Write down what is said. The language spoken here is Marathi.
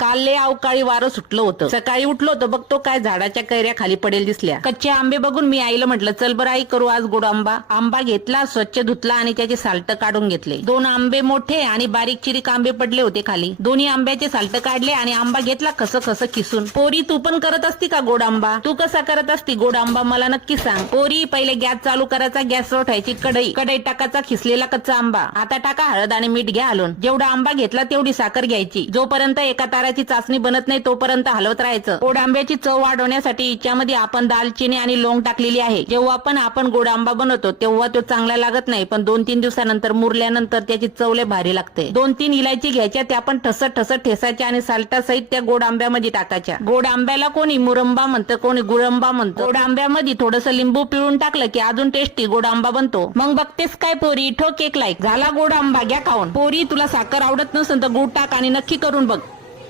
काल लय अवकाळी वारं सुटलं होतं. सकाळी उठलो होतो बघतो काय झाडाच्या कैऱ्या खाली पडेल दिसल्या. कच्चे आंबे बघून मी आईला म्हटलं चल बरं आई करू आज गोड आंबा. आंबा घेतला, स्वच्छ धुतला आणि त्याचे साल्ट काढून घेतले. 2 आंबे मोठे आणि बारीक चिरीक आंबे पडले होते खाली. दोन्ही आंब्याचे साल्ट काढले आणि आंबा घेतला खस किसून. पोरी तू पण करत असती का गोड आंबा? तू कसा करत असती गोड आंबा मला नक्की सांग. पोरी पहिले गॅस चालू करायचा, गॅसवर ठेवायची कढई टाकायचा खिसलेला कच्चा आंबा. आता टाका हळद आणि मीठ घ्या हलवून. जेवढा आंबा घेतला तेवढी साखर घ्यायची. जोपर्यंत एका ताराची चाचणी बनत नाही तोपर्यंत हलवत राहायचं. गोड आंब्याची चव वाढवण्यासाठी याच्यामध्ये आपण दालचिनी आणि लोंग टाकलेली आहे. जेव्हा पण आपण गोड आंबा बनवतो तेव्हा तो चांगला लागत नाही, पण 2-3 दिवसानंतर मुरल्यानंतर त्याची चव लय भारी लागते. 2-3 इलायची घ्यायच्या, त्या पण ठसत ठेसायच्या आणि साल्टासहित त्या गोड आंब्यामध्ये टाकायच्या. गोड आंब्याला कोणी मुरंबा म्हणतं, कोणी गुळंबा म्हणतं. गोड आंब्यामध्ये थोडस लिंबू पिळून टाकलं की अजून टेस्टी गोड आंबा बनतो. मग बघतेस काय पोरी, ठोक एक लाईक. झाला गोड आंबा, घ्या खाऊन. पोरी तुला साखर आवडत नसेल तर गुळ टाक आणि नक्की करून बघ.